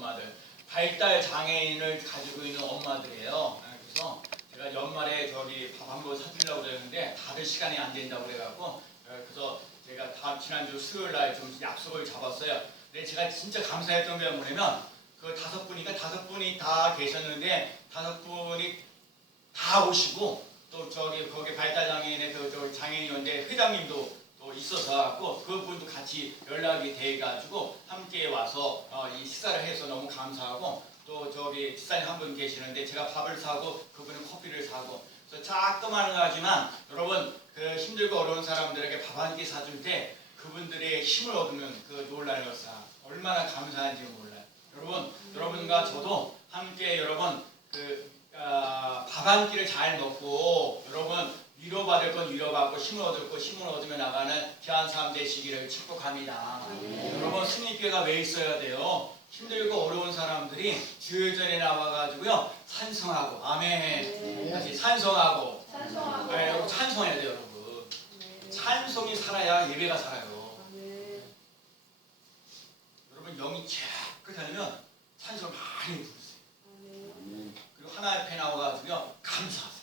엄마들, 발달 장애인을 가지고 있는 엄마들이에요. 그래서 제가 연말에 저기 밥 한 번 사주려고 그랬는데 다들 시간이 안 된다고 그래갖고 그래서 제가 지난주 수요일 날 좀 약속을 잡았어요. 근데 제가 진짜 감사했던 게 뭐냐면 그 5분이 다 계셨는데 5분이 다 오시고 또 저기 거기 발달장애인의 저 장애인연대 회장님도 또 있어서 갖고 그분도 같이 연락이 돼가지고 함께 와서 이 식사를 해서 너무 감사하고 또 저기 집사님 한 분 계시는데 제가 밥을 사고 그분은 커피를 사고 그래서 자그마한 거지만 여러분 그 힘들고 어려운 사람들에게 밥 한 끼 사줄 때 그분들의 힘을 얻으면 그 놀라는 것이 얼마나 감사한지 몰라요. 여러분과 저도 함께 여러분 밥 한 끼를 잘 먹고 여러분 위로받을 건 위로받고 힘을 얻을 건 힘을 얻으며 나가는 귀한 삶 되시기를 축복합니다. 여러분 승리교회가 왜 있어야 돼요? 힘들고 어려운 사람들이 주일전에 나와가지고요 찬송하고 아멘. 다시 찬송하고 네, 여러분 찬송해야 돼요. 여러분 찬송이 살아야 예배가 살아요. 여러분 영이 깨끗하면 찬송을 많이 부르세요. 그리고 하나 앞에 나와가지고요 감사하세요.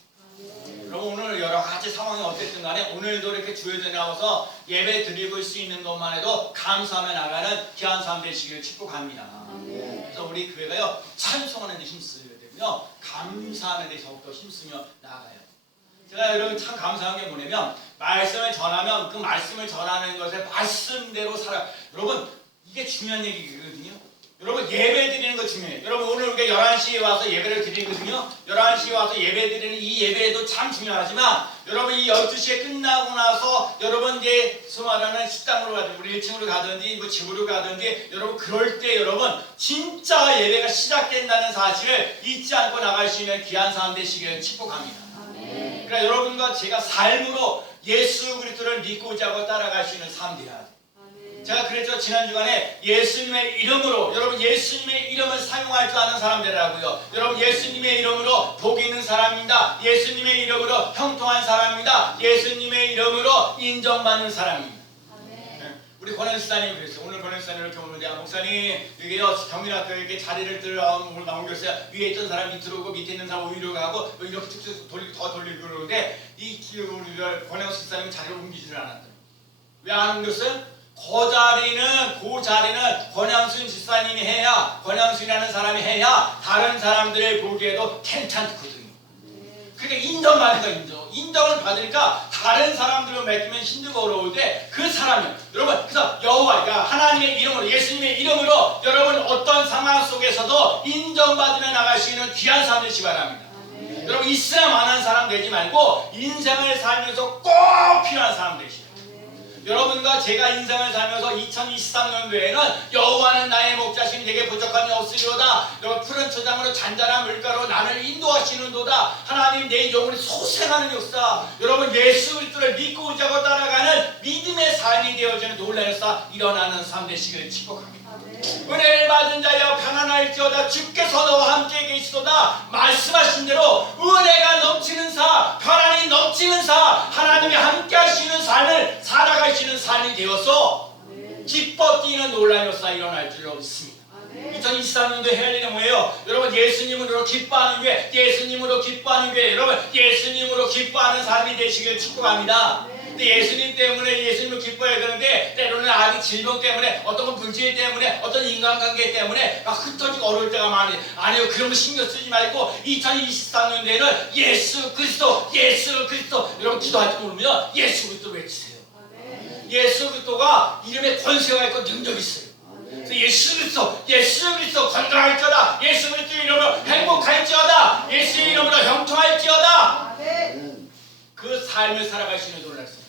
여러분 오늘 여러 가지 상황이 어쨌든 간에 오늘도 이렇게 주일전에 나와서 예배 드리고 수 있는 것만 해도 감사하며 나가는 귀한 삶 되시기를 축복합니다. 그래서 우리 교회가요 찬송하는 데 힘써야 되고요 감사하는 데 더욱더 힘쓰며 나가요. 제가 여러분 참 감사한 게 뭐냐면 말씀을 전하면 그 말씀을 전하는 것에 말씀대로 살아. 여러분 이게 중요한 얘기거든요. 여러분 예배 드리는 거 중요해요. 여러분 오늘 우리가 11시에 와서 예배를 드리거든요. 11시에 와서 예배 드리는 이 예배도 참 중요하지만 여러분 이 12시에 끝나고 나서 여러분 이제 말하는 식당으로 가든지 우리 1층으로 가든지 뭐 집으로 가든지 여러분 그럴 때 여러분 진짜 예배가 시작된다는 사실을 잊지 않고 나갈 수 있는 귀한 삶 되시기를 축복합니다. 그러니까 여러분과 제가 삶으로 예수 그리스도를 믿고자 하고 따라갈 수 있는 삶 되어야 돼요. 제가 그랬죠. 지난 주간에 예수님의 이름으로 여러분 예수님의 이름을 사용할 줄 아는 사람들이라고요. 여러분 예수님의 이름으로 복이 있는 사람입니다. 예수님의 이름으로 형통한 사람입니다. 예수님의 이름으로 인정받는 사람입니다. 우리 권현 수사님 그랬어요. 오늘 권현 수사님을 이렇게 오는데 목사님 여기요 경민학교 이렇게 자리를 오늘 나오셨어요. 위에 있던 사람 밑으로 오고 밑에 있는 사람 위로 가고 이렇게 쭉쭉 더 돌리고 그러는데 이 우리 권현 수사님은 자리를 옮기지를 않았더니 왜 안 옮겼어요? 그 자리는 권양순 집사님이 해야 권양순이라는 사람이 해야 다른 사람들의 보기에도 괜찮거든요. 그러니까 인정받는 거야. 인정을 받으니까 다른 사람들을 맡기면 힘들고 어려울 때 그 사람이 여러분 그래서 여호와 그러니까 하나님의 이름으로 예수님의 이름으로 여러분 어떤 상황 속에서도 인정받으며 나갈 수 있는 귀한 삶 되시기 바랍니다. 여러분 있어야 만한 사람 되지 말고 인생을 살면서 꼭 필요한 사람 되시고 여러분과 제가 인생을 살면서 2023년도에는 여호와는 나의 목자시니 내게 부족함이 없으리로다. 푸른 초장으로 잔잔한 물가로 나를 인도하시는도다. 하나님 내 영혼이 소생하는 역사. 여러분 예수 그리스도를 믿고 의지하고 따라가는 믿음의 삶이 되어지는 놀라운 역사 일어나는 삶 되시기를 축복합니다. 은혜를 받은 자여 편안할지어다. 주께서 너와 함께 계시도다. 말씀하신 대로 은혜가 넘치는 사, 편안이 넘치는 사, 하나님이 함께 하시는 삶을 살아갈 수 있는 삶이 되어서 기뻐 뛰는 놀라운 역사 일어날 줄 믿습니다. 2023년도 해야 할 일은 뭐예요? 여러분 예수님으로 기뻐하는 교회, 예수님으로 기뻐하는 교회, 여러분 예수님으로 기뻐하는 삶이 되시길 축복합니다. 근데 예수님 때문에 예수님을 기뻐해야 되는데 때로는 아기 질병 때문에 어떤 건 불질 때문에 어떤 인간관계 때문에 막 흩어지고 어려울 때가 많아요. 아니요 그런 거 신경 쓰지 말고 2023년도에는 예수 그리스도 여러분 기도할 때 모르면 예수 그리스도 외치세요. 예수 그리스도가 이름에 권세가 있고 능력이 있어요. 예수 그리스도 건강할지어다. 예수 그리스도 이름으로 행복할지어다. 예수 이름으로 형통할지어다. 그 삶을 살아갈 수 있는 놀랄 수 있어요.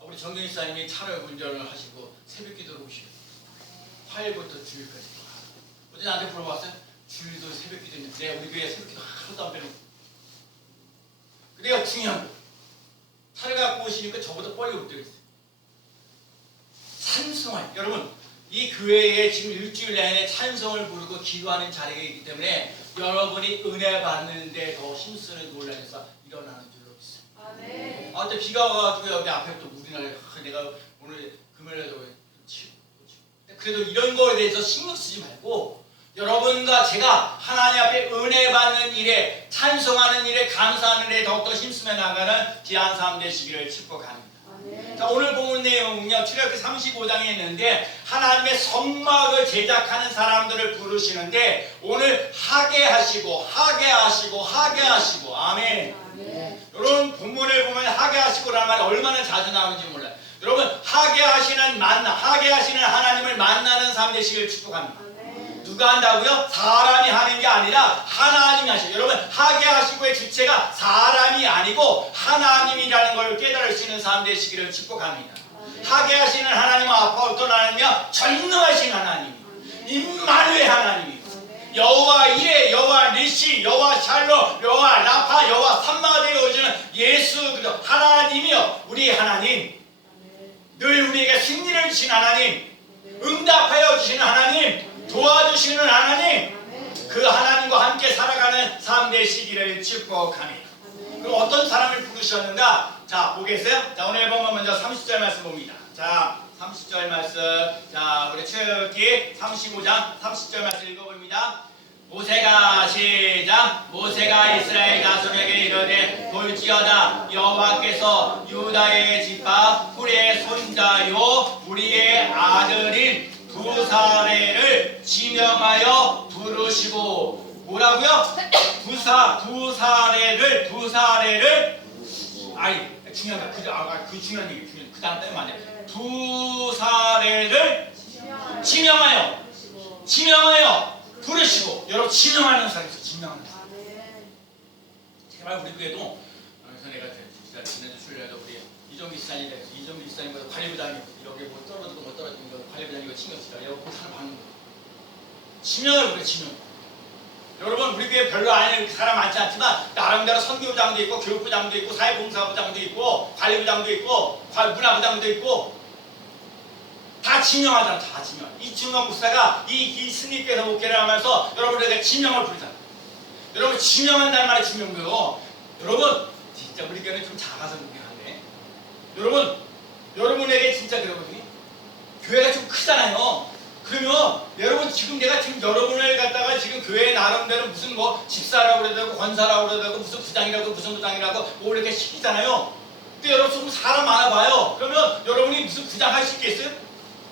우리 정경희 사님이 차를 운전을 하시고 새벽 기도를 오시고 화요일부터 주일까지 어제 나한테 물어봤어요. 주일도 새벽 기도 있는데 우리 교회 새벽 기도 하루도 안 빼는 그래야 중요한 거. 차를 갖고 오시니까 저보다 빨리 올 때가 있어요. 찬송할 여러분 이 교회에 지금 일주일 내내 찬송을 부르고 기도하는 자리가 있기 때문에 여러분이 은혜 받는데 더 힘쓰는 놀라운 역사 일어나는 줄로 믿습니다. 근데 비가 와가지고 여기 앞에부터 물이 나요. 내가 오늘 금요일에도 치우고 근데 그래도 이런 거에 대해서 신경 쓰지 말고 여러분과 제가 하나님 앞에 은혜 받는 일에, 찬송하는 일에, 감사하는 일에 더욱더 힘쓰며 나가는 귀한 삶 되시기를 축복합니다. 자, 오늘 본 내용은요, 출애굽기 35장에 있는데 하나님의 성막을 제작하는 사람들을 부르시는데 오늘 하게 하시고 아멘. 여러분 본문을 보면 하게 하시고라는 말이 얼마나 자주 나오는지 몰라요. 여러분 하게 하시는 하나님을 만나는 삶 되시기를 축복합니다. 누가 한다고요? 사람이 하는 게 아니라 하나님이 하시고, 여러분 하게 하시고의 주체가 사람이 아니고 하나님이라는 걸 깨달을 수 있는 삶 되시기를 축복합니다. 하게 하시는 하나님은 어떤 하나님이요? 전능하신 하나님, 임마누엘 하나님이고, 여호와 이레, 여호와 니시, 여호와 샬롬, 여호와 라파, 여호와 삼마가 되어 오시는 예수 그리스도 하나님이요, 우리 하나님, 늘 우리에게 승리를 주신 하나님, 응답하여 주시는 하나님, 도와주시는 하나님, 그 하나님과 함께 살아가는 삶 되시기를 축복합니다. 그럼 어떤 사람을 부르셨는가? 자, 보겠어요? 자, 오늘 보면 먼저 30절 말씀 봅니다. 자, 30절 말씀. 자, 우리 출애굽기 35장 30절 말씀 읽어봅니다. 모세가 시작. 모세가 이스라엘 자손에게 이르되 볼지어다 여호와께서 유다의 지파 훌의 손자요 우리의 아들인 두 사례를 지명하여 부르시고, 뭐라고요? 두 사례를 아니 중요하다. 그 중요한 얘기, 그 다음 빼면 안 돼. 두 사례를 지명하여 부르시고. 여러분 지명하는 사람이 있어요. 지명하는 사람. 제발 우리 교회도, 그래서 내가 지난주 수요일에도 우리 이정기 지사님과 관리부장님 여기 뭐 떨어지고 뭐 떨어지는 거 관리부장님 이거 신경 쓰라. 이거 꼭 사람 받는 거. 지명을 그래, 지명. 여러분 우리 교회 별로 아는 사람 많지 않지만 나름대로 선교부장도 있고 교육부장도 있고 사회봉사부장도 있고 관리부장도 있고 문화부장도 있고 다 지명하잖아. 다 지명. 이충원 목사가 이 스님께서 목회를 하면서 여러분에게 지명을 부르잖아. 여러분 지명한다는 말이 지명이에요. 여러분 진짜 우리 교회는 좀 작아서 무게한데, 여러분에게 진짜 그러거든요. 교회가 좀 크잖아요. 그러면 여러분 지금 내가 지금 여러분을 갖다가 지금 교회 나름대로 무슨 뭐 집사라고 그래도 되고 권사라고 그래도 되고 무슨 부장이라고 무슨 부장이라고 뭐 이렇게 시키잖아요. 근데 여러분 좀 사람 많아봐요. 그러면 여러분이 무슨 부장 할 수 있겠어요?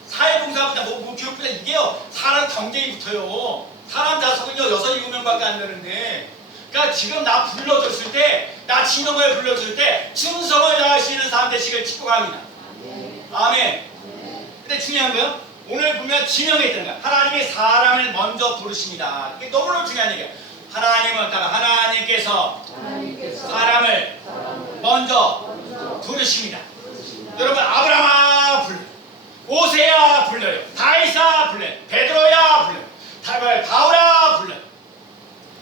사회봉사부장, 뭐 교육부장, 이게요 사람 경쟁이 붙어요. 사람 자석은요 6, 7명밖에 안 되는데, 그러니까 지금 나 불러줬을 때, 나 지명을 불러줄 때 충성을 다하시는 삶 되시길 축복합니다. 아멘. 근데 중요한 거요, 오늘 보면 지명에 있다는 거야. 하나님이 사람을 먼저 부르십니다. 이게 너무너무 중요한 얘기야. 하나님께서 사람을 먼저 부르십니다. 여러분 아브라함아 불러요. 모세야 불러요. 다윗아 불러요. 베드로야 불러요. 바울아 불러요.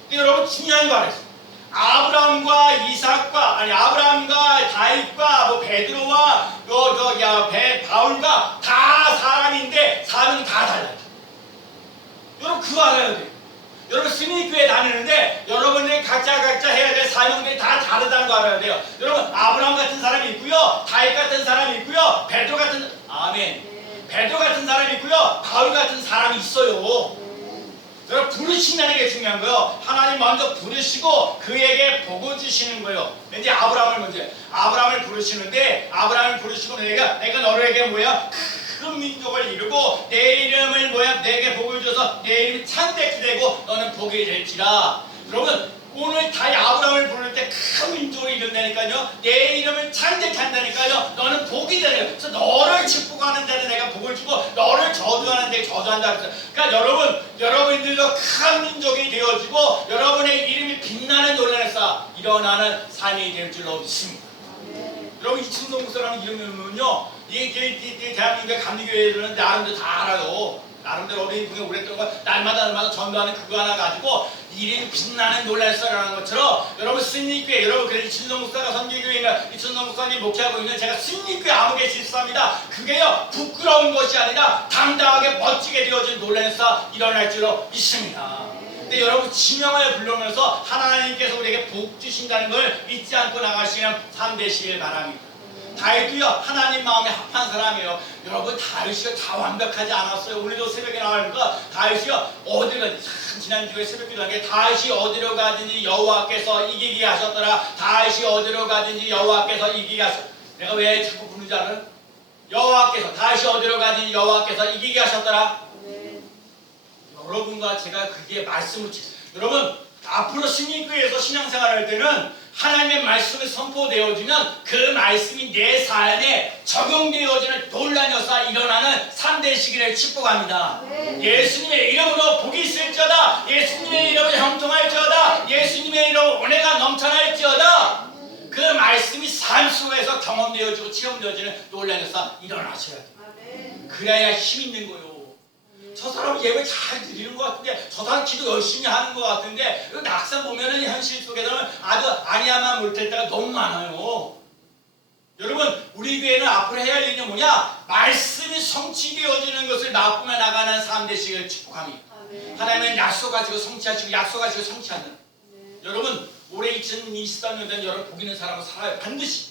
근데 여러분 중요한 거 알았어요. 아브라함과 다윗과 뭐 베드로와 바울과 다 사람인데 사람은 다 달라요. 여러분 그거 알아야 돼요. 여러분 스님교회 다니는데 여러분들이 각자 해야 될 사명들이 다 다르다는 거 알아야 돼요. 여러분 아브라함 같은 사람이 있고요, 다윗 같은 사람이 있고요, 베드로 같은 사람이 있고요, 바울 같은 사람이 있어요. 여러분 부르신다는 게 중요한 거예요. 하나님 먼저 부르시고 그에게 복을 주시는 거예요. 왠지 아브라함을 부르시는데, 아브라함을 부르시고 내가 너에게 큰 민족을 이루고 내 이름을 내게 복을 줘서 내 이름이 창대케 되고 너는 복이 될지라. 여러분 오늘 다 아브라함을 부를 때 큰 민족을 이룬다니까요. 내 이름을 창대케 한다니까요. 너는 복이 되네요. 그래서 너를 축복하는 자는 내가 복을 주고 너를 저주하는 데 저주한다. 그러니까 여러분들도 큰 민족이 되어지고 여러분의 이름이 빛나는 노래에서 일어나는 삶이 될 줄로 믿습니다. 여러분 이충동 목사라는 이름은요, 이 대한민국의 감리교회들은 나름대로 다 알아요. 나름대로 오랫동안 날마다 전도하는 그거 하나 가지고 이름이 빛나는 놀랄서라는 것처럼, 여러분 스님교회, 여러분 그래서 이춘성 목사가 선교교회나 이춘성 목사님 목회하고 있는 제가 스님교회 아무개 집사입니다. 그게요 부끄러운 것이 아니라 당당하게 멋지게 되어진 놀랄서 일어날 줄로 믿습니다. 근데 여러분 지명을 부르면서 하나님께서 우리에게 복 주신다는 걸 잊지 않고 나가시는 삶 되시길 바랍니다. 다윗도요 하나님 마음에 합한 사람이에요. 여러분 다윗이요 다 완벽하지 않았어요. 오늘도 새벽에 나오니까 다윗이요 어디로 가든지 지난주에 새벽 기도하게 다윗이 어디로 가든지 여호와께서 이기게 하셨더라. 다윗이 어디로 가든지 여호와께서 이기게 하셨. 내가 왜 자꾸 부르지 않아요? 여호와께서 다윗이 어디로 가든지 여호와께서 이기게 하셨더라. 여러분과 제가 그게 말씀을 여러분 앞으로 신림교회에서 신앙생활을 할 때는 하나님의 말씀이 선포되어지면 그 말씀이 내 삶에 적용되어지는 놀라운 역사가 일어나는 3대 시기를 축복합니다. 예수님의 이름으로 복이 있을지어다. 예수님의 이름으로 형통할지어다. 예수님의 이름으로 은혜가 넘쳐날지어다. 그 말씀이 삶 속에서 경험되어지고 체험되어지는 놀라운 역사가 일어나셔야 돼요. 그래야 힘 있는 거예요. 저 사람 예배 잘 드리는 것 같은데 저 사람 기도 열심히 하는 것 같은데 낙상 보면은 현실 속에서는 아주 아니야만 못할 때가 너무 많아요. 여러분 우리 교회는 앞으로 해야 할 일이 뭐냐? 말씀이 성취되어지는 것을 맛보며 나가는 3대씩을 축복합니다. 하나님은 약속 가지고 성취하시고 약속 가지고 성취한다. 여러분 올해 2023년도는 여러분 복 있는 사람으로 살아요. 반드시.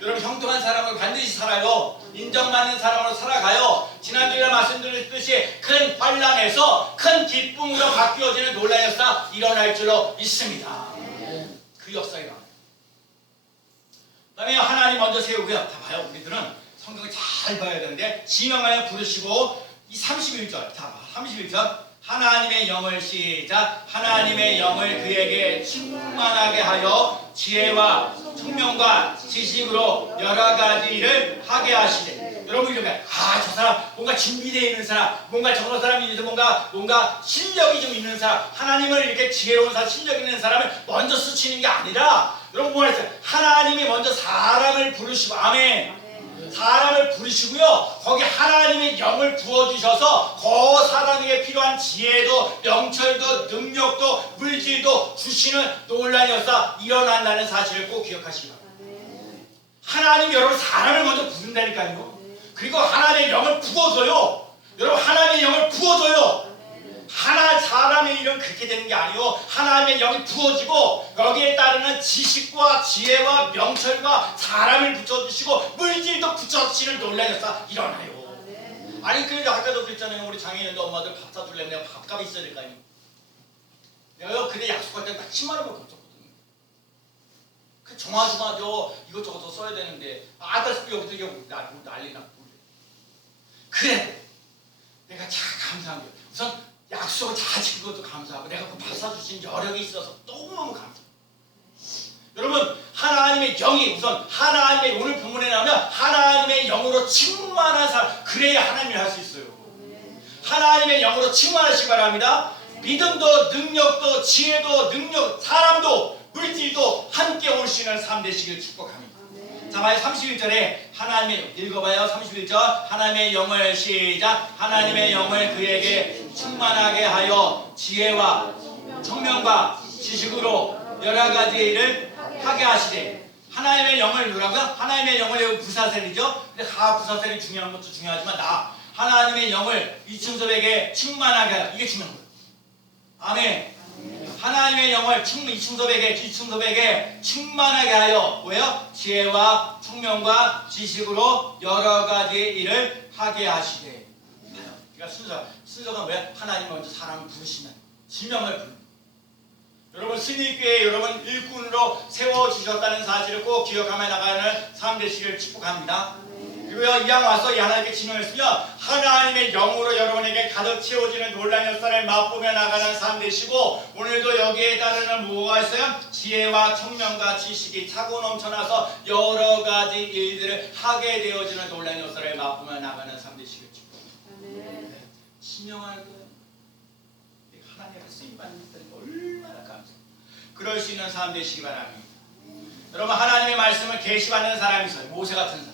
여러분 형통한 사람으로 반드시 살아요. 인정받는 사람으로 살아가요. 지난주에 말씀드렸듯이 큰 환란에서 큰 기쁨으로 바뀌어지는 놀라운 역사 일어날 줄로 믿습니다. 그 역사가 일어나요. 그 다음에 하나님 먼저 세우고요. 다 봐요. 우리들은 성경을 잘 봐야 되는데 지명하여 부르시고 이 31절 다 봐. 31절 하나님의 영을 시작 하나님의 영을 그에게 충만하게 하여 지혜와 총명과 지식으로 여러 가지 일을 하게 하시되 여러분 이러면 저 사람 뭔가 준비되어 있는 사람 뭔가 저런 사람이 있어서 뭔가 실력이 좀 있는 사람 하나님을 이렇게 지혜로운 사람 실력 있는 사람을 먼저 쓰시는 게 아니라 여러분 뭐라 했어요? 하나님이 먼저 사람을 부르시고 아멘 사람을 부르시고요. 거기 하나님의 영을 부어주셔서 그 사람에게 필요한 지혜도 명철도 능력도 물질도 주시는 놀라운 역사 일어난다는 사실을 꼭 기억하시기 바랍니다. 하나님이 여러분 사람을 먼저 부른다니까요. 그리고 하나님의 영을 부어줘요. 여러분 하나님의 영을 부어줘요. 하나 사람의 일은 그렇게 되는 게 아니고 하나님의 영이 부어지고 여기에 따르는 지식과 지혜와 명철과 사람을 붙여주시고 물질도 붙여주시는 놀라운 역사 일어나요. 아니 그래도 아까도 그랬잖아요. 우리 장애인도 엄마들 밥 사주려면 내가 밥값이 있어야 될 거 아니에요. 내가 그때 약속할 때 딱 10만 원밖에 없었거든요. 그 조마조마죠. 이것저것 더 써야 되는데 아다시피 여기서 이게 난리 났고 그래 내가 참 감사한 거예요. 우선 약속을 다 지킨 것도 감사하고 내가 그 밥 사주신 여력이 있어서 너무너무 감사해요. 여러분 하나님의 영이 우선 하나님의 오늘 본문에 나오면 하나님의 영으로 충만한 사람 그래야 하나님을 할 수 있어요. 하나님의 영으로 충만하시기 바랍니다. 믿음도 능력도 지혜도 능력 사람도 물질도 함께 올 수 있는 3대씩을 축복합니다. 자, 봐요. 31절에 하나님의 읽어봐요. 31절 하나님의 영을 시작 하나님의 영을 그에게 충만하게 하여 지혜와 총명과 지식으로 여러 가지 일을 하게 하시되 하나님의 영을 누라고요? 하나님의 영을 부사셀이죠. 근데 부사셀이 중요한 것도 중요하지만 하나님의 영을 이충섭에게 충만하게 하여 이게 중요한 거예요. 아멘. 하나님의 영을 이충섭에게 충만하게 하여 뭐예요? 지혜와 총명과 지식으로 여러 가지 일을 하게 하시되 그러니까 순서가 뭐야? 하나님 먼저 사람을 부르시면 지명을 부르는 여러분 신입교회 여러분 일꾼으로 세워주셨다는 사실을 꼭 기억하며 나가는 3대씩을 축복합니다. 그리고요 이왕 와서 하나님께 지명했으면 하나님의 영으로 여러분에게 가득 채워지는 놀라운 역사를 맛보며 나가는 삶 되시고 오늘도 여기에 따르는 뭐가 있어요? 지혜와 총명과 지식이 차고 넘쳐나서 여러 가지 일들을 하게 되어지는 놀라운 역사를 맛보며 나가는 삶 되시길 축복합니다. 지명할 거예요. 하나님의 쓰임받는 것들이 얼마나 감사해요. 그럴 수 있는 삶 되시기 바랍니다. 여러분 하나님의 말씀을 계시받는 사람이 있어요. 모세 같은 사람.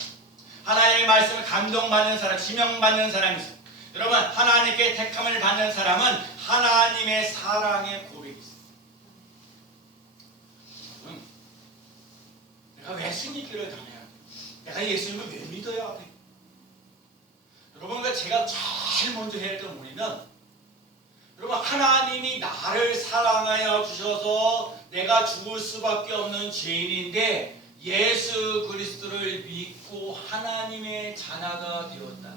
하나님의 말씀을 감동받는 사람, 지명받는 사람이 있어요. 여러분 하나님께 택함을 받는 사람은 하나님의 사랑의 고백이 있어요. 내가 왜 승리길을 다녀야 돼? 내가 예수님을 왜 믿어야 돼? 여러분 제가 제일 먼저 해야 될 뭐냐면 여러분 하나님이 나를 사랑하여 주셔서 내가 죽을 수밖에 없는 죄인인데 예수 그리스도를 믿고 하나님의 자녀가 되었다.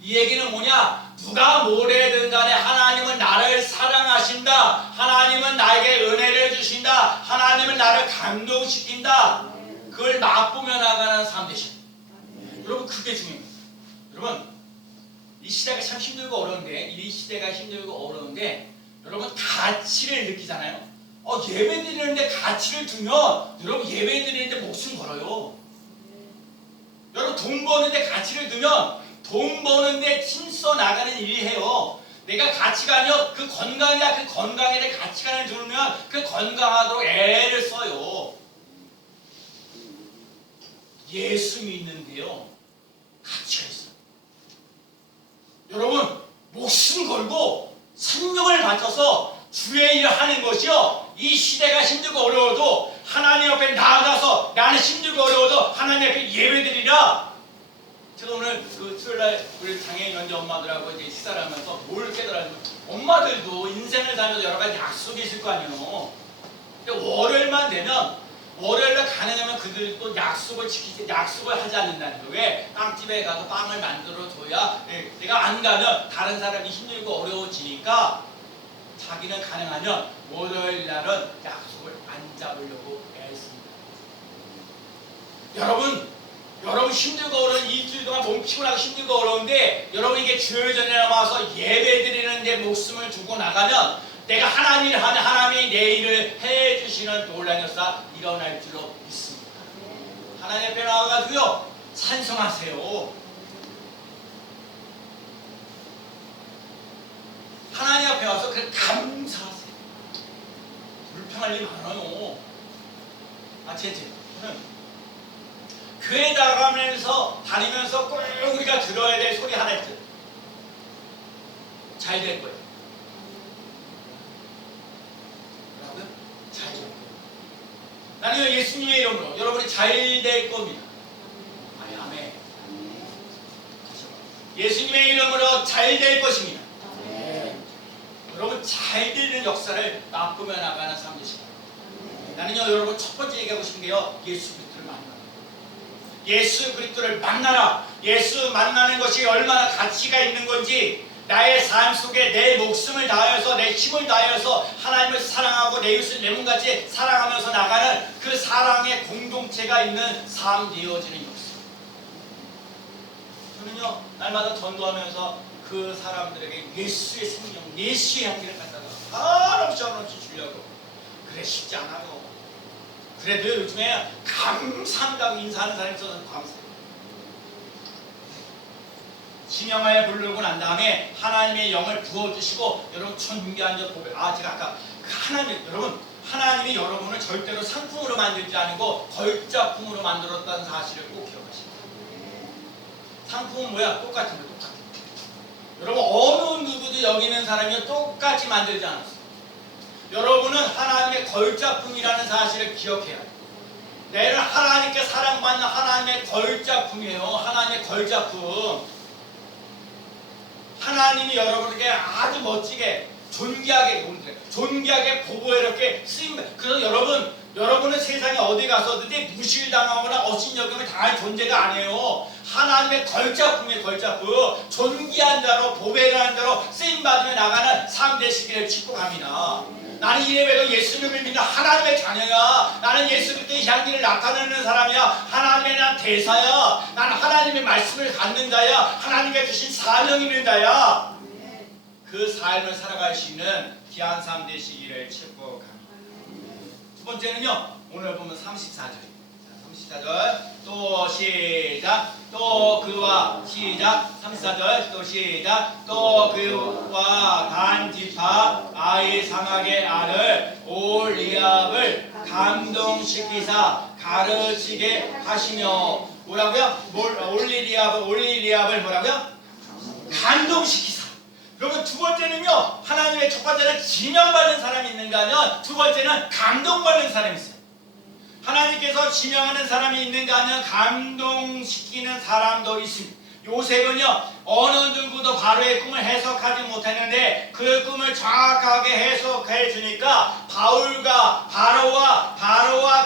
이 얘기는 뭐냐? 누가 뭐래든 간에 하나님은 나를 사랑하신다. 하나님은 나에게 은혜를 주신다. 하나님은 나를 감동시킨다. 그걸 맛보며 나가는 삶 되십니다. 여러분, 그게 중요합니다. 여러분, 이 시대가 참 힘들고 어려운데, 이 시대가 힘들고 어려운데 여러분 가치를 느끼잖아요. 예배 드리는데 가치를 두면 여러분 예배 드리는데 목숨 걸어요. 여러분 돈 버는데 가치를 두면 돈 버는데 힘써 나가는 일을 해요. 내가 가치가 아니요 그 건강이야. 그 건강에 대해 가치관을 두면 그 건강하도록 애를 써요. 예수 믿는데요 가치가 있어요. 여러분 목숨 걸고 생명을 바쳐서 주의 일을 하는 것이요, 이 시대가 힘들고 어려워도 하나님 앞에 나아가서 나는 힘들고 어려워도 하나님 앞에 예배드리라. 제가 오늘 그 수요일날 우리 장애인 연재 엄마들하고 이제 식사를 하면서 뭘 깨달았냐면, 엄마들도 인생을 살면서 여러 가지 약속이 있을 거 아니에요. 근데 월요일만 되면, 월요일날 가능하면 그들도 약속을 하지 않는다는 거예요. 왜? 빵집에 가서 빵을 만들어 줘야 내가 안 가면 다른 사람이 힘들고 어려워지니까 자기는 가능하면 월요일 날은 약속을 안 잡으려고 애씁니다. 여러분 힘들고 어려운 일주일 동안 몸 피곤하고 힘들고 어려운데 여러분 이게 주일 전에 남아서 예배 드리는 데 목숨을 두고 나가면 내가 하나님을 하는 하나님이 내 일을 해주시는 놀라운 역사 일어날 줄로 믿습니다. 하나님 앞에 나와가지고요 찬송하세요. 하나님 앞에 와서 그냥 감사하세요. 불평할 일 많아요. 저는 교회 다니면서 꼭 우리가 들어야 될 소리 하나 있어요. 잘 될 거예요. 뭐라고요? 잘 될 거예요. 나는 예수님의 이름으로 여러분이 잘 될 겁니다. 아멘. 예수님의 이름으로 잘 될 것입니다. 여러분 잘 되는 역사를 맛보며 나가는 삶 되십니다. 나는요 여러분 첫 번째 얘기하고 싶은 게요, 예수 그리스도를 만나라. 예수 그리스도를 만나라. 예수 만나는 것이 얼마나 가치가 있는 건지, 나의 삶 속에 내 목숨을 다하여서 내 힘을 다하여서 하나님을 사랑하고 내 이웃을 내 몸같이 사랑하면서 나가는 그 사랑의 공동체가 있는 삶 되어지는 역사. 저는요 날마다 전도하면서 그 사람들에게 예수의 생명, 예수의 향기를 갖다가 한없이 주려고. 그래 쉽지 않아요. 그래도 요즘에 감사한다고 인사하는 사람이 있어서 감사해요. 지명하여 부르고 난 다음에 하나님의 영을 부어주시고 여러분 존귀한 저 고백. 제가 아까 여러분 하나님이 여러분을 절대로 상품으로 만들지 않고 걸작품으로 만들었다는 사실을 꼭 기억하십시오. 상품은 뭐야? 똑같은 거. 여러분 어느 누구도 여기 있는 사람이 똑같이 만들지 않았어요. 여러분은 하나님의 걸작품이라는 사실을 기억해야 돼요. 내는 하나님께 사랑받는 하나님의 걸작품이에요. 하나님의 걸작품. 하나님이 여러분에게 아주 멋지게 존귀하게 보고롭게 쓰임. 그래서 여러분은 세상에 어디 가서든지 무시당하거나 어신여김을 당할 존재가 아니에요. 하나님의 걸작품이에요. 걸작품. 존귀한 자로 보배한 자로 쓰임받으며 나가는 삶 되시기를 축복합니다. 나는 이래봬도 예수님을 믿는 하나님의 자녀야. 나는 예수 그리스도의 향기를 나타내는 사람이야. 하나님의 난 대사야. 나는 하나님의 말씀을 갖는 자야. 하나님께 주신 사명 있는 자야. 그 삶을 살아갈 수 있는 귀한 삶 되시기를 축복합니다. 두 번째는요, 오늘 보면 34절. 34절 또 시작. 또 그와 시작. 34절 또 시작. 또 그와 단 지파 아이사막의 아들 올리압을 감동시키사 가르치게 하시며. 뭐라고요? 올리압을 뭐라고요? 감동시키사. 그러면 두 번째는요, 하나님의 첫 번째는 지명받는 사람이 있는가 하면 두 번째는 감동받는 사람이 있어요. 하나님께서 지명하는 사람이 있는가 하면 감동시키는 사람도 있습니다. 요셉은요 어느 누구도 바로의 꿈을 해석하지 못했는데 그 꿈을 정확하게 해석해 주니까 바로와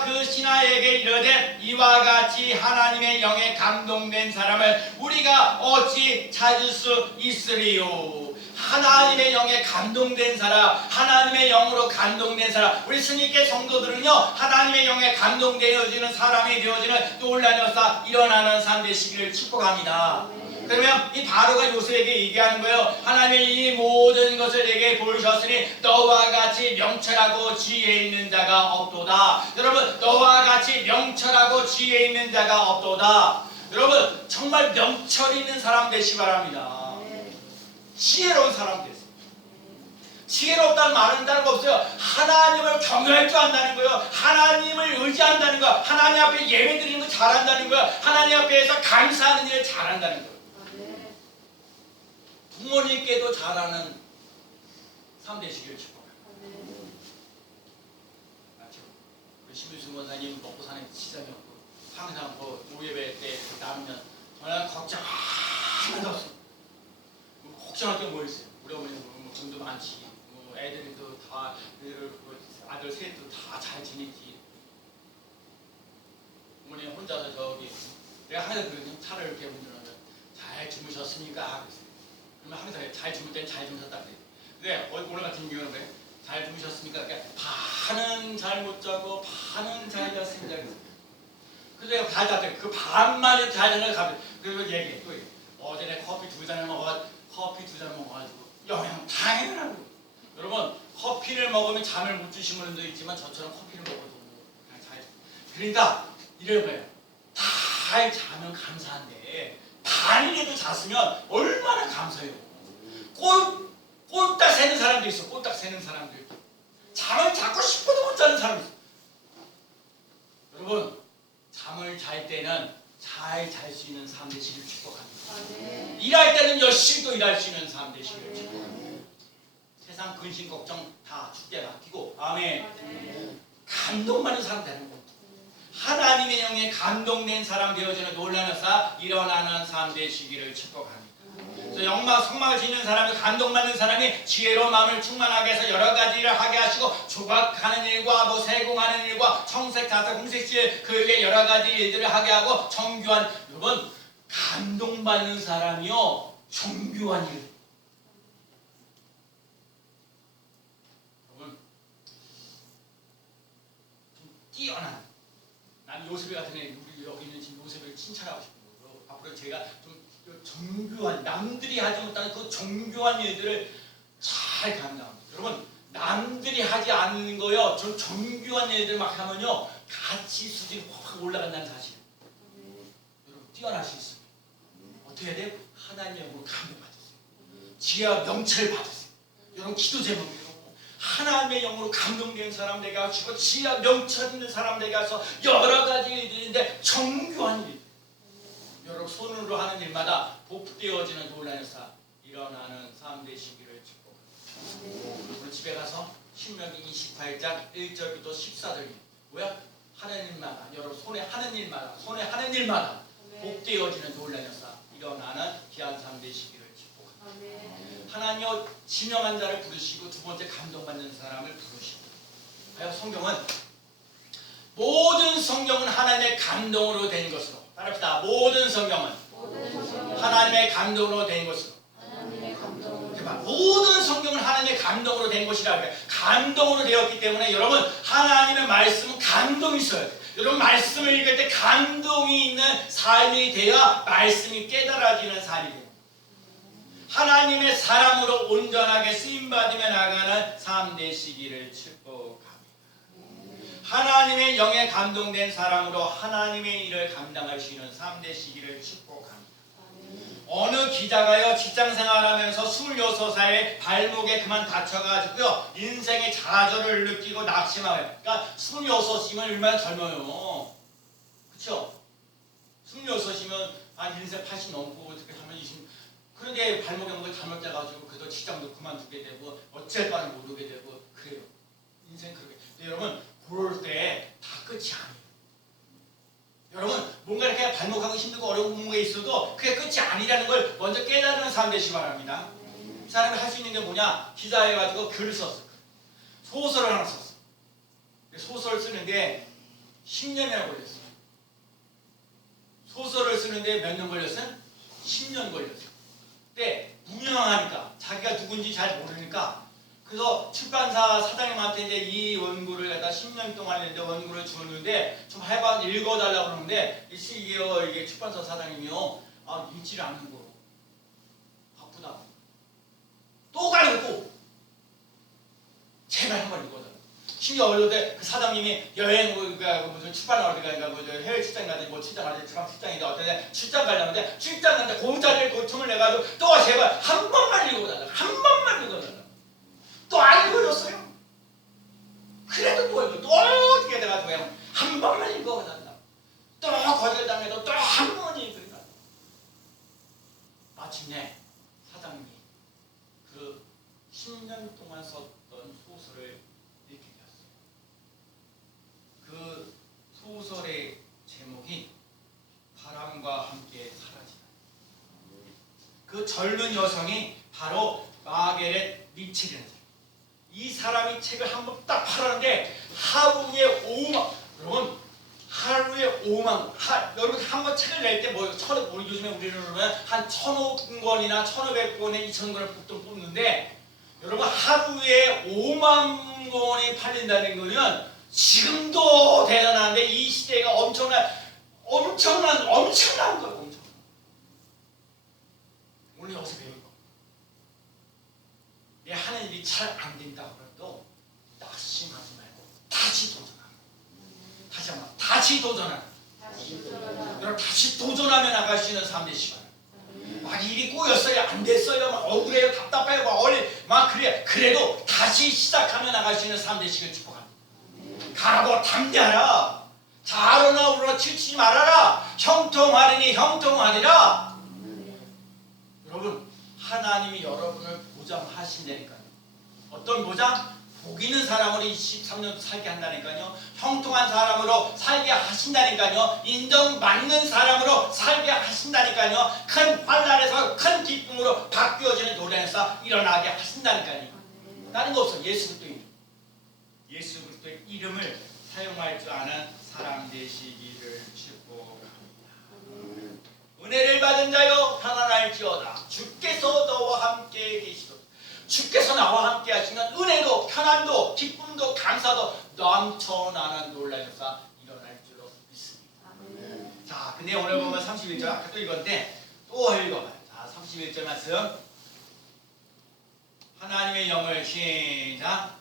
그 신하에게 이르되 이와 같이 하나님의 영에 감동된 사람을 우리가 어찌 찾을 수 있으리요. 하나님의 영에 감동된 사람, 하나님의 영으로 감동된 사람, 우리 스님께 성도들은요 하나님의 영에 감동되어지는 사람이 되어지는 놀라운 역사 일어나는 삶 되시기를 축복합니다. 그러면 이 바로가 요셉에게 얘기하는 거예요. 하나님이 이 모든 것을 내게 보이셨으니 너와 같이 명철하고 지혜 있는 자가 없도다. 여러분, 너와 같이 명철하고 지혜 있는 자가 없도다. 여러분, 정말 명철 있는 사람 되시 바랍니다. 지혜로운 사람 되세요. 지혜롭다는 말은 다른 거 없어요. 하나님을 경외할 줄 안다는 거예요. 하나님을 의지한다는 거, 하나님 앞에 예배 드리는 거 잘한다는 거예요. 하나님 앞에서 감사하는 일을 잘한다는 거예요. 부모님께도 잘하는 삶 되시기를 축복합니다. 우리 심유승 원사님 먹고 사는 지장이 없고 항상 오예배 때 나누면 정말 걱정 하나도 없어요. 걱정할 게 뭐 있어요? 우리 어머니는 돈도 많지, 애들도 다 아들 셋도 다 잘 지내지. 어머니 혼자서 저기 내가 항상 그러거든요. 차를 이렇게 운전하면 잘 주무셨습니까? 그러면 항상 잘 주무실 땐 잘 주무셨다 그래요. 근데 오늘 같은 경우는 그래. 잘 주무셨습니까? 그러니까 반은 잘 못 자고 반은 잘 잤습니다. 그래서 내가 잘 잤대. 그 반만이 잘 자는 걸 가면 그리고 얘기해. 또 어제 내가 커피 두 잔 먹어가지고 영양 당연하고. 여러분 커피를 먹으면 잠을 못 주시는 분도 있지만 저처럼 커피를 먹어도 그냥 잘. 그러니까 이래요. 잘 자면 감사한데 반이라도 잤으면 얼마나 감사해요. 꼴딱 새는 사람도 있어. 꼴딱 새는 사람도 있고 잠을 자고 싶어도 못 자는 사람도 있어. 여러분 잠을 잘 때는 잘 잘 수 있는 삶 되시길 축복합니다. 일할 때는 열심히 또 일할 수 있는 삶 되시길 축복합니다. 세상 근심 걱정 다 주께 맡기고 아멘. 감동받는 사람 되는 겁니다. 하나님의 영에 감동된 사람 되어지는 놀라운 역사 일어나는 삶 되시기를 축복합니다. 그래서 성막을 짓는 사람이 감동받는 사람이 지혜로운 마음을 충만하게 해서 여러 가지 일을 하게 하시고 조각하는 일과 세공하는 일과 청색, 자색, 홍색실 그 외에 여러 가지 일들을 하게 하고 정교한. 여러분 감동받는 사람이요 정교한 일. 여러분 좀 뛰어난. 난 요셉이 같은 애, 우리 여기 있는 지금 요셉을 칭찬하고 싶은 거고요. 앞으로 제가 좀 정교한, 남들이 하지 못하는 그 정교한 일들을 잘 감당합니다. 여러분 남들이 하지 않는 거요, 좀 정교한 일들 막 하면요 가치 수준이 확 올라간다는 사실. 여러분 뛰어날 수 있습니다. 어떻게 해야 돼요? 하나님의 영으로 감동받으세요. 지혜와 명철 받으세요. 여러분 기도 제목이에요. 하나님의 영으로 감동된 사람 되게 하시고 지혜와 명철 있는 사람 되게 하셔서 여러 가지 일들인데 정교한 일. 여러분 손으로 하는 일마다 복되어지는 놀라운 역사 일어나는 삶 되시기를 축복합니다. 오늘 집에 가서 신명기 28장 1절부터 14절 뭐야? 하는 일마다 여러분 손에 하는 일마다 복되어지는 놀라운 역사 일어나는 귀한 삶 되시기를 축복합니다. 하나님여 지명한 자를 부르시고 두 번째 감동받는 사람을 부르시고. 성경은 모든 성경은 하나님의 감동으로 된 것으로. 따라합시다. 모든 성경은 하나님의 감동으로 된 것으로. 모든 성경은 하나님의 감동으로 된 것이라 그래요. 감동으로 되었기 때문에 여러분 하나님의 말씀은 감동이 있어야 돼요. 여러분 말씀을 읽을 때 감동이 있는 삶이 되어야 말씀이 깨달아지는 삶이 돼요. 하나님의 사람으로 온전하게 쓰임받으며 나가는 삶 되시기를 축복합니다. 하나님의 영에 감동된 사람으로 하나님의 일을 감당할 수 있는 삶 되시기를 축복합니다. 어느 기자가요 직장생활하면서 26살에 발목에 그만 다쳐가지고요 인생의 좌절을 느끼고 낙심하고요. 그러니까 26이면 얼마나 젊어요. 그렇죠? 26이면 인생 80 넘고 어떻게 하면 20. 그런데 발목에 뭔가 잘못돼가지고 그래도 직장도 그만두게 되고 어쩔 바를 모르게 되고 그래요. 인생 그렇게. 근데 여러분 그럴 때 다 끝이 아니에요. 여러분 뭔가 이렇게 발목하고 힘들고 어려운 뭔가 있어도 그게 끝이 아니라는 걸 먼저 깨달는 사람 되시기 바랍니다. 이 사람이 할 수 있는 게 뭐냐? 기자해가지고 글을 썼어. 소설을 하나 썼어. 소설을 쓰는데 10년이나 걸렸어. 소설을 쓰는데 몇 년 걸렸어요? 10년 걸렸어. 근데 무명하니까 자기가 누군지 잘 모르니까 그래서 출판사 사장님한테 이제 이 원고를 갖다 10년 동안 했는데 원고를 줬는데 좀 해봐 읽어달라고 그러는데 이게 출판사 사장님이요. 읽지를 않는 거. 바쁘다고. 또 가려고 또. 제발 한번 읽어달라. 심지어 어릴 때 그 사장님이 여행 그러니까 무슨 출판하러 가니까 해외 출장 가든지 뭐 출장 가든지 주방 출장인데 어떤 출장 가려는데 출장 가는데 그 자리에 그 틈을 내가지고 또 제발 한 번만 읽어달라. 한 번만 읽어달라. 또 안 읽어줬어요. 그래도 또 어떻게 돼가지고 그냥 한 번만 읽어달라. 또 거절당해도 또 한 번 읽으니까 마침내 사장님이 그 10년 동안 썼던 소설을 읽게 되었어요. 그 소설의 제목이 바람과 함께 사라지다. 그 젊은 여성이 바로 마게렛 미첼이라는 사람. 이 사람이 책을 한번 딱 팔았는데 하루에 5만, 여러분 하루에 5만, 여러분 한번 책을 낼 때 뭐 요즘에 우리는 그러면 한 1,500권이나 1,500권에 2,000권을 보통 뽑는데 여러분 하루에 5만 권이 팔린다는 거는 지금도 대단한데 이 시대가 엄청난 거예요. 엄청난. 오늘 여기서 배울 거. 내 하는 일이 잘 안 된다고 해도 낙심하지 말고 다시 도전하라. 다시 한번 다시 도전하라. 여러분 다시 도전하며 나갈 수 있는 삶 되시기 바랍니다. 막 일이 꼬였어요, 안 됐어요, 막 억울해요, 답답해요, 막 그래. 그래도 다시 시작하며 나갈 수 있는 삶 되시길 축복합니다. 가고 담대하라. 자로나 우러나 치우치지 말아라. 형통하리니 형통하리라. 여러분 하나님이 여러분을 보장하신다니까요. 어떤 보장? 복 있는 사람으로 23년 살게 한다니까요. 형통한 사람으로 살게 하신다니까요. 인정받는 사람으로 살게 하신다니까요. 큰 환난에서 큰 기쁨으로 바뀌어지는 노래에서 일어나게 하신다니까요. 다른 거 없어. 예수 그리스도의 이름을 사용할 줄 아는 사람 되시기를 축복합니다. 은혜를 받은 자여 편안할지어다. 주께서 너와 함께 계시도다. 주께서 나와 함께 하시면 은혜도 편안도 기쁨도 감사도 넘쳐나는 놀라운 역사 일어날 줄로 믿습니다. 자, 근데 오늘 보면 31절 아까 또 읽었는데 또 읽어봐요. 자, 31절 말씀. 하나님의 영을 시작.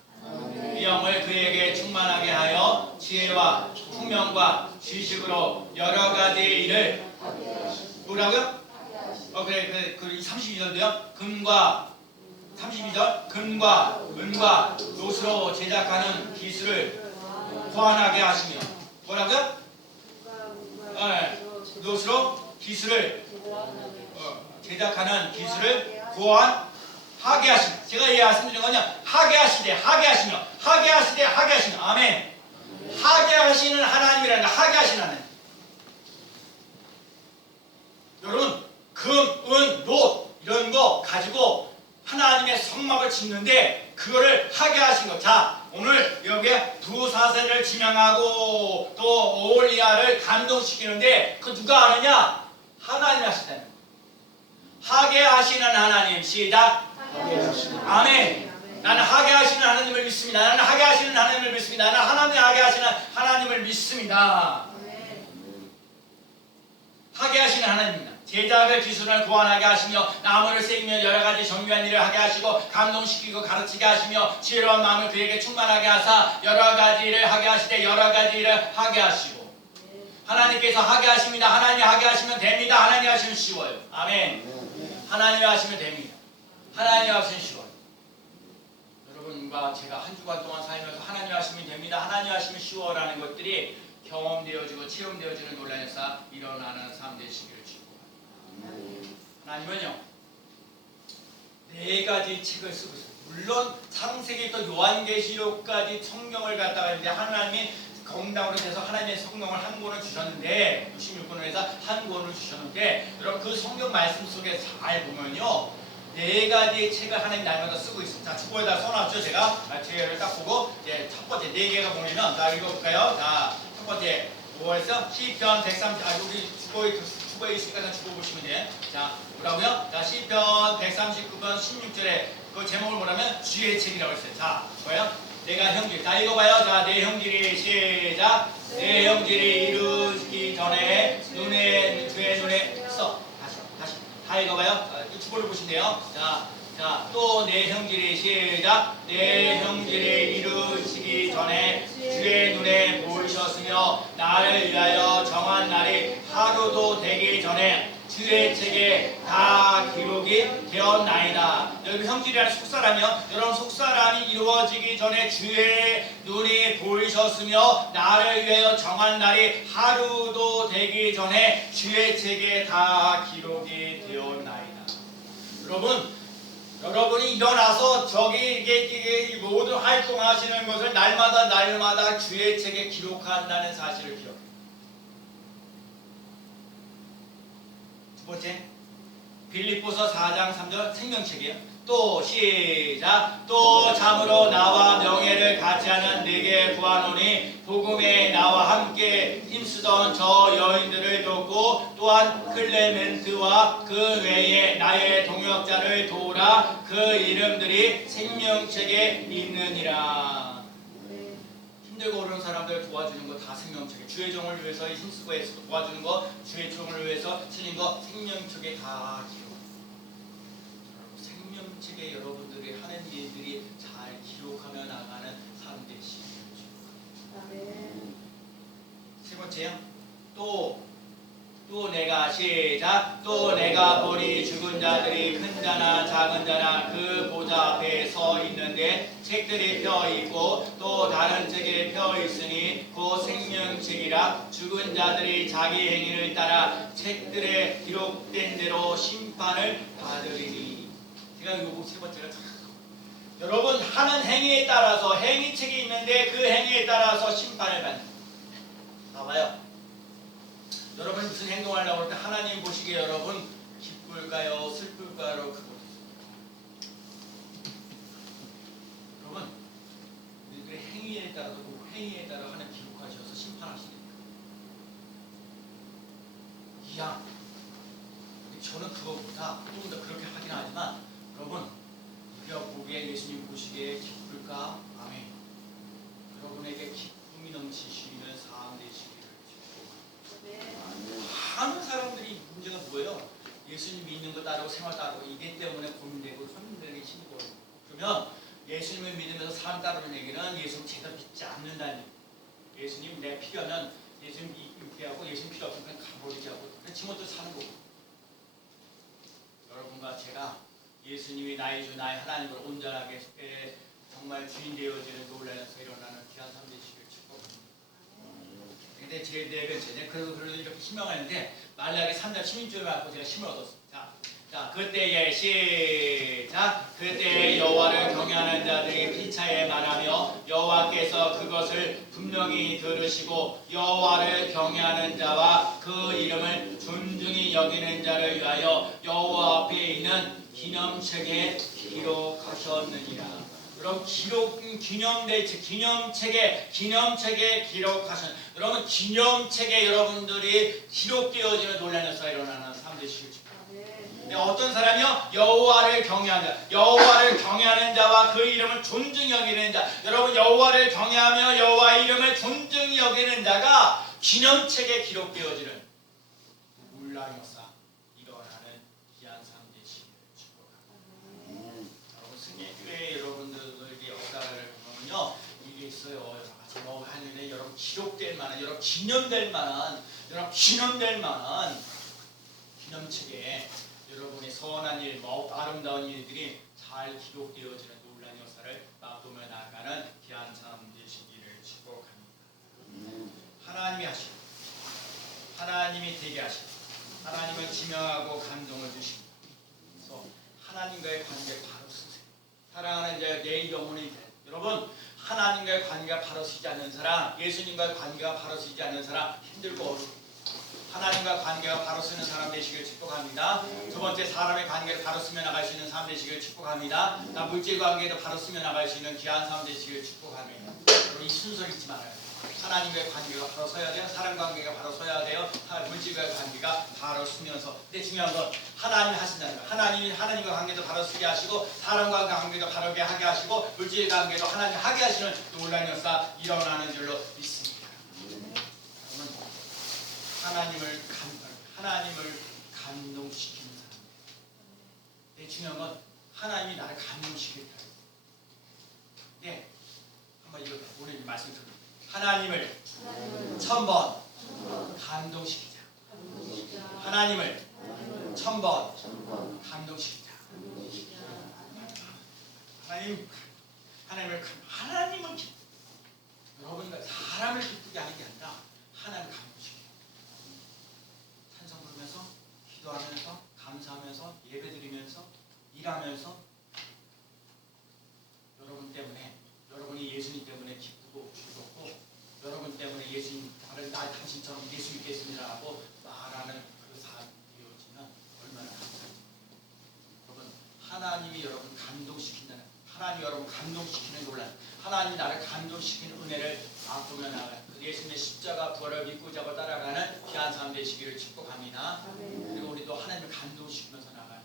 이 영을 그에게 충만하게 하여 지혜와 총명과 지식으로 여러 가지의 일을 뭐라고요? 그래 32절도요. 금과 32절 금과 은과 노스로 제작하는 기술을 고안하게 하시며 뭐라고요? 노스로 기술을 제작하는 기술을 고안하게 하시며 제가 말씀드린 건요. 하게 하시되 아멘. 하게 하시는 하나님이라는 거 하게 하시는 하나님. 여러분 금, 은, 노 이런 거 가지고 하나님의 성막을 짓는데 그거를 하게 하신 것. 자, 오늘 여기에 부사세를 지명하고 또 오올리아를 감동시키는데 그 누가 하느냐? 하나님이 하시다는 거예요. 하게 하시는 하나님. 시작. 아멘. 나는 하게 하시는 하나님을 믿습니다. 나는 하게 하시는 하나님을 믿습니다. 나는 하나님 하게 하시는 하나님을 믿습니다. 하게 하시는 하나님입니다. 제작을 기술을 고안하게 하시며 나무를 새기며 여러 가지 정교한 일을 하게 하시고 감동시키고 가르치게 하시며 지혜로운 마음을 그에게 충만하게 하사 여러 가지 일을 하게 하시되 여러 가지 일을 하게 하시고 하나님께서 하게 하십니다. 하나님이 하게 하시면 됩니다. 하나님이 하시면 쉬워요. 아멘. 하나님이 하시면 됩니다. 하나님이 하시면 쉬워요. 여러분과 제가 한 주간 동안 살면서 하나님이 하시면 됩니다. 하나님이 하시면 쉬워라는 것들이 경험되어지고 체험되어지는 논란의 역사 일어나는 삶 되시기를 축복합니다. 하나님은요 4가지 책을 쓰고 있어요. 물론 창세기부터 요한계시록까지 성경을 갖다가 했는데 하나님이 건당으로 돼서 하나님의 성경을 한 권을 주셨는데 66권을 해서 한 권을 주셨는데 여러분 그 성경 말씀 속에 잘 보면요 4가지의 책을 하나님 날마다 쓰고 있습니다. 자, 주보에다 써놨죠 제가. 책을 딱 보고 이제 첫 번째 4개가 보면 자 읽어볼까요? 자, 첫 번째 뭐였어? 시편 130. 여기 주보에 있으니까 주보 보시면 돼. 자, 뭐라고요? 자, 시편 139편 16절에 그 제목을 뭐라면 주의 책이라고 했어요. 자, 뭐예요? 내가 형질. 자, 읽어봐요. 자, 내 형질이 시작. 내 형질이 이루기 전에 주의 눈에 써. 다시 다 읽어봐요. 자, 이 주보를 보시면 돼요. 자, 또 내 형질이 시작. 내 형질이 이루시기 전에 주의 눈에 보이셨으며 나를 위하여 정한 날이 하루도 되기 전에 주의 책에 다 기록이 되었나이다. 여기 형질이라는 속사람이요. 여러분 속사람이 이루어지기 전에 주의 눈이 보이셨으며 나를 위하여 정한 날이 하루도 되기 전에 주의 책에 다 기록이 되었나이다. 여러분이 일어나서 이게 모든 활동하시는 것을 날마다 주의 책에 기록한다는 사실을 기억해요. 두 번째, 빌립보서 4장 3절 생명책이에요. 또 시작. 또 참으로 나와 명예를 같이 하는 내게 구하노니 복음에 나와 함께 힘쓰던 저 여인들을 돕고 또한 클레멘트와 그 외에 나의 동역자를 도우라. 그 이름들이 생명책에 있느니라. 힘들고 어려운 사람들 도와주는 거 다 생명책에, 주의 종을 위해서 힘쓰고 애쓰고 도와주는 거, 주의 종을 위해서 쓰는 거 생명책에 다 기록. 생명책에 여러분들이 하는 일들이 잘 기록하며 나가는 삶 되시길 축복합니다. 세 번째요. 또 내가 시작. 또 내가 보니 죽은 자들이 큰 자나 작은 자나 그 보좌 앞에 서 있는데 책들이 펴 있고 또 다른 책에 펴 있으니 그 생명책이라. 죽은 자들이 자기 행위를 따라 책들에 기록된 대로 심판을 받으리니. 제가 요거 세 번째가 여러분 하는 행위에 따라서 행위책이 있는데 그 행위에 따라서 심판을 받는. 봐봐요. 여러분이 무슨 행동하려고 할 때 하나님 보시기에 여러분 기쁠까요? 슬플까요? 그거. 여러분 우리들의 행위에 따라서 그 행위에 따라 하나님 기록하셔서 심판하시니까. 이양 저는 그거보다 조금 더 그렇게 하긴 하지만 여러분 우리가 보기에 예수님 보시기에 기쁠까? 아멘. 여러분에게 기쁨이 넘치시는 삶 되시기를 축복합니다. 많은 사람들이 문제가 뭐예요? 예수님 믿는 거 따르고 생활 따르고 이게 때문에 고민되고 손님들에게 힘들고. 그러면 예수님을 믿으면서 삶 따르는 얘기는 예수님 제대로 믿지 않는다는 얘기. 예수님 내 필요하면 예수님 믿게 예수님 필요 없으면 그냥 가버리게 하고 그냥 지금부터 사는 거고. 여러분과 제가 예수님이 나의 주 나의 하나님을 온전하게 정말 주인 되어지는 놀라면서 일어나는 귀한 삶 되시길 축복합니다. 근데 제일 번째 그래도 이렇게 희망하는데 말라기 3장 16절을 갖고 제가 힘을 얻었습니다. 자, 그때에 시작. 그때 여호와를 경외하는 자들이 피차에 말하며 여호와께서 그것을 분명히 들으시고 여호와를 경외하는 자와 그 이름을 존중히 여기는 자를 위하여 여호와 앞에 있는 기념책에 기록하셨느니라. 여러분 기념책에 기록하신 여러분 기념책에 여러분들이 기록되어지는 놀라는 역사가 일어나는 삶 되시길 축복합니다. 어떤 사람이요? 여호와를 경외하는 자와 그 이름을 존중히 여기는 자. 여러분 여호와를 경외하며 여호와의 이름을 존중히 여기는 자가 기념책에 기록되어지는 놀라운 역사 일어나는 귀한 삶 되시길 축복합니다. 여러분 승리교회 여러분들에게 역사를 보면요 이게 있어요. 여러 가지 뭐 하는데 여러분 기록될 만한 여러분 기념될 만한 기념책에 여러분의 선한 일, 아름다운 일들이 잘 기록되어지는 놀라운 역사를 맛보며 나아가는 귀한 삶 되시기를 축복합니다. 하나님이 하시고 하나님이 되게 하시고 하나님을 지명하고 감동을 주십니다. 그래서 하나님과의 관계를 바로 쓰세요. 사랑하는 내 영혼이 여러분 하나님과의 관계가 바로 서지 않는 사람, 예수님과의 관계가 바로 서지 않는 사람 힘들고 어렵고 하나님과 관계가 바로 서는 사람 되시길 축복합니다. 두 번째, 사람의 관계를 바로 쓰며 나갈 수 있는 사람 되시길 축복합니다. 나 물질 관계도 바로 쓰며 나갈 수 있는 귀한 사람 되시길 축복합니다. 여러분 이 순서를 잊지 말아요. 하나님과의 관계가 바로 서야 돼요. 사람 관계가 바로 서야 돼요. 물질과의 관계가 바로 서면서. 근데 중요한 건 하나님이 하신다는 거예요. 하나님이 하나님과 관계도 바로 서게 하시고 사람과 관계도 바르게 하게 하시고 물질 관계도 하나님 하게 하시는 놀라운 역사 일어나는 줄로 믿습니다. 하나님을 감동시키는 사람. 근데 중요한 건 하나님이 나를 감동시킬 때. 네, 한번 이거 오늘 말씀 들어요. 하나님을 1000번 감동시키자. 하나님을 1000번 감동시키자. 하나님은 여러분과 사람을 기쁘게 하는 게 아니라 하나님을 감동시켜요. 찬송 부르면서, 기도하면서, 감사하면서, 예배드리면서, 일하면서 여러분 때문에, 여러분이 예수님 때문에 기쁘고 즐겁고 여러분 때문에 예수님, 나 당신처럼 예수 믿겠습니다라고 말하는 그 삶이 되어지면 얼마나 감사합니까? 여러분, 하나님이 여러분 감동시킨다는, 하나님이 여러분 감동시키는 논란, 하나님이 나를 감동시키는 은혜를 맛보며 나가는 그 예수님의 십자가 부활을 믿고 잡아 따라가는 귀한 삶 되시기를 축복합니다. 그리고 우리도 하나님을 감동시키면서 나가는